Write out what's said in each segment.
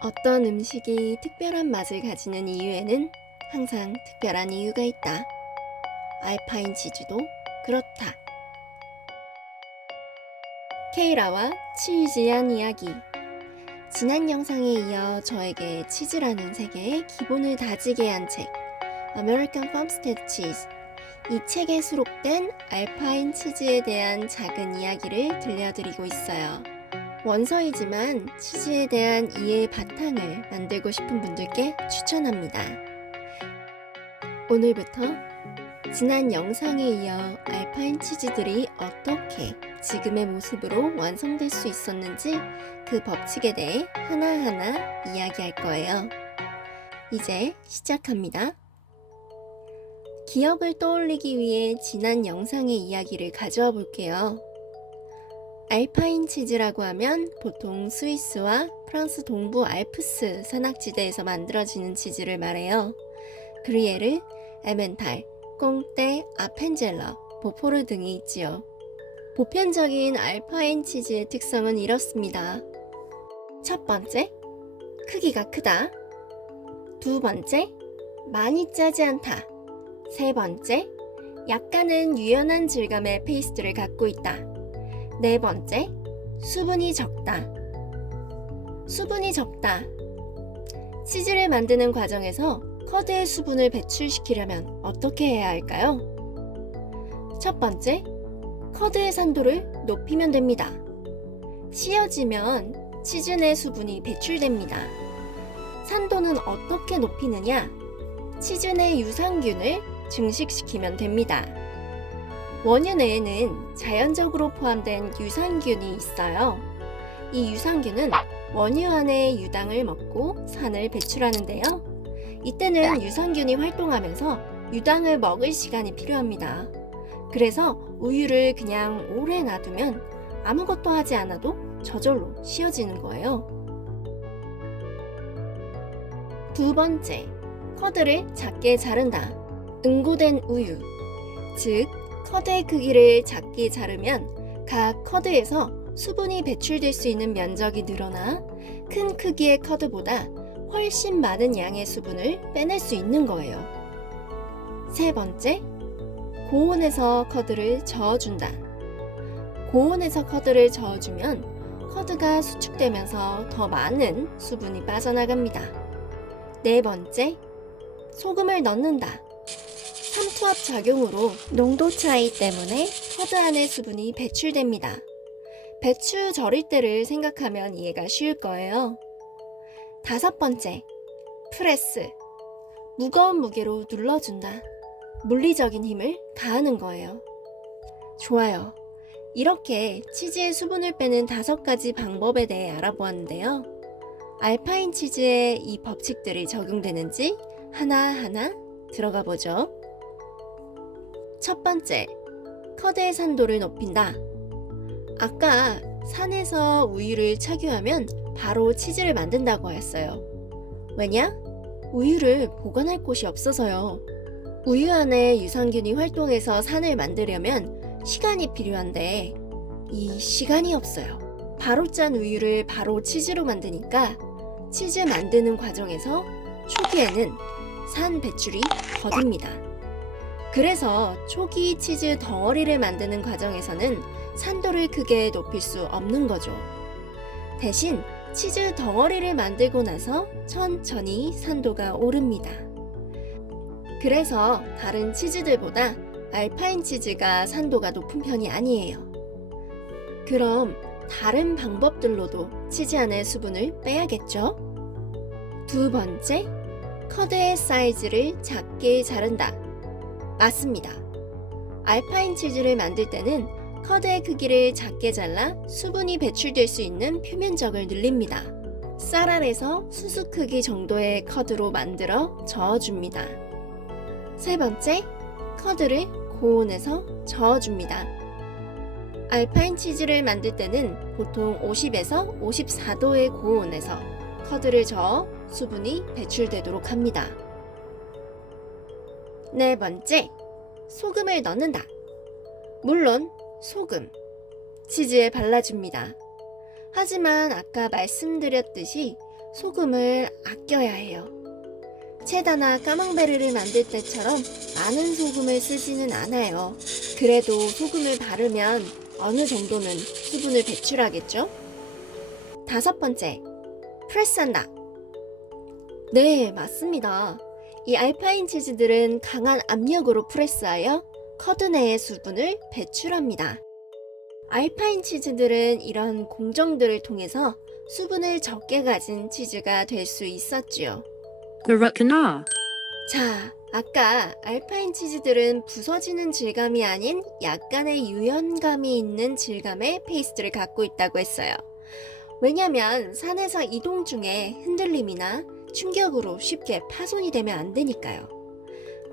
어떤 음식이 특별한 맛을 가지는 이유에는 항상 특별한 이유가 있다. 알파인 치즈도 그렇다. 케이라와 치즈한 이야기. 지난 영상에 이어 저에게 치즈라는 세계의 기본을 다지게 한 책, American Farmstead Cheese. 이 책에 수록된 알파인 치즈에 대한 작은 이야기를 들려드리고 있어요. 원서이지만 치즈에 대한 이해의 바탕을 만들고 싶은 분들께 추천합니다. 오늘부터 지난 영상에 이어 알파인 치즈들이 어떻게 지금의 모습으로 완성될 수 있었는지 그 법칙에 대해 하나하나 이야기할 거예요. 이제 시작합니다. 기억을 떠올리기 위해 지난 영상의 이야기를 가져와 볼게요. 알파인 치즈라고 하면 보통 스위스와 프랑스 동부 알프스 산악지대에서 만들어지는 치즈를 말해요. 그리에르, 에멘탈, 꽁떼, 아펜젤러, 보포르 등이 있지요. 보편적인 알파인 치즈의 특성은 이렇습니다. 첫 번째, 크기가 크다. 두 번째, 많이 짜지 않다. 세 번째, 약간은 유연한 질감의 페이스트를 갖고 있다. 네 번째, 수분이 적다. 수분이 적다. 치즈를 만드는 과정에서 커드의 수분을 배출시키려면 어떻게 해야 할까요? 첫 번째, 커드의 산도를 높이면 됩니다. 씌어지면 치즈 내 수분이 배출됩니다. 산도는 어떻게 높이느냐? 치즈 내 유산균을 증식시키면 됩니다. 원유 내에는 자연적으로 포함된 유산균이 있어요. 이 유산균은 원유 안의 유당을 먹고 산을 배출하는데요. 이때는 유산균이 활동하면서 유당을 먹을 시간이 필요합니다. 그래서 우유를 그냥 오래 놔두면 아무것도 하지 않아도 저절로 씌어지는 거예요. 두 번째, 커드를 작게 자른다. 응고된 우유, 즉 커드의 크기를 작게 자르면 각 커드에서 수분이 배출될 수 있는 면적이 늘어나 큰 크기의 커드보다 훨씬 많은 양의 수분을 빼낼 수 있는 거예요. 세 번째, 고온에서 커드를 저어준다. 고온에서 커드를 저어주면 커드가 수축되면서 더 많은 수분이 빠져나갑니다. 네 번째, 소금을 넣는다. 삼투압 작용으로 농도 차이 때문에 커드 안의 수분이 배출됩니다. 배추 절일 때를 생각하면 이해가 쉬울 거예요. 다섯 번째, 프레스. 무거운 무게로 눌러준다. 물리적인 힘을 가하는 거예요. 좋아요. 이렇게 치즈의 수분을 빼는 5가지 방법에 대해 알아보았는데요. 알파인 치즈에 이 법칙들이 적용되는지 하나하나 들어가 보죠. 첫 번째, 커드의 산도를 높인다. 아까 산에서 우유를 착유하면 바로 치즈를 만든다고 했어요. 왜냐? 우유를 보관할 곳이 없어서요. 우유 안에 유산균이 활동해서 산을 만들려면 시간이 필요한데 이 시간이 없어요. 바로 짠 우유를 바로 치즈로 만드니까 치즈 만드는 과정에서 초기에는 산 배출이 더딥니다. 그래서 초기 치즈 덩어리를 만드는 과정에서는 산도를 크게 높일 수 없는 거죠. 대신 치즈 덩어리를 만들고 나서 천천히 산도가 오릅니다. 그래서 다른 치즈들보다 알파인 치즈가 산도가 높은 편이 아니에요. 그럼 다른 방법들로도 치즈 안의 수분을 빼야겠죠? 두 번째, 커드의 사이즈를 작게 자른다. 맞습니다. 알파인 치즈를 만들 때는 커드의 크기를 작게 잘라 수분이 배출될 수 있는 표면적을 늘립니다. 쌀알에서 수수 크기 정도의 커드로 만들어 저어줍니다. 세 번째, 커드를 고온에서 저어줍니다. 알파인 치즈를 만들 때는 보통 50에서 54도의 고온에서 커드를 저어 수분이 배출되도록 합니다. 네 번째, 소금을 넣는다. 물론 소금, 치즈에 발라줍니다. 하지만 아까 말씀드렸듯이 소금을 아껴야 해요. 체다나 까망베르를 만들 때처럼 많은 소금을 쓰지는 않아요. 그래도 소금을 바르면 어느 정도는 수분을 배출하겠죠? 5번째, 프레스한다. 네, 맞습니다. 이 알파인 치즈들은 강한 압력으로 프레스하여 커드 내의 수분을 배출합니다. 알파인 치즈들은 이런 공정들을 통해서 수분을 적게 가진 치즈가 될 수 있었지요. 그렇구나. 자, 아까 알파인 치즈들은 부서지는 질감이 아닌 약간의 유연감이 있는 질감의 페이스트를 갖고 있다고 했어요. 왜냐면 산에서 이동 중에 흔들림이나 충격으로 쉽게 파손이 되면 안 되니까요.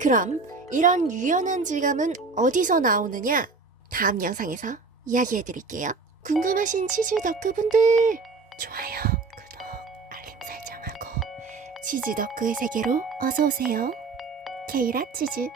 그럼 이런 유연한 질감은 어디서 나오느냐? 다음 영상에서 이야기해 드릴게요. 궁금하신 치즈 덕후분들 좋아요, 구독, 알림 설정하고 치즈 덕후의 세계로 어서 오세요. 케이라 치즈.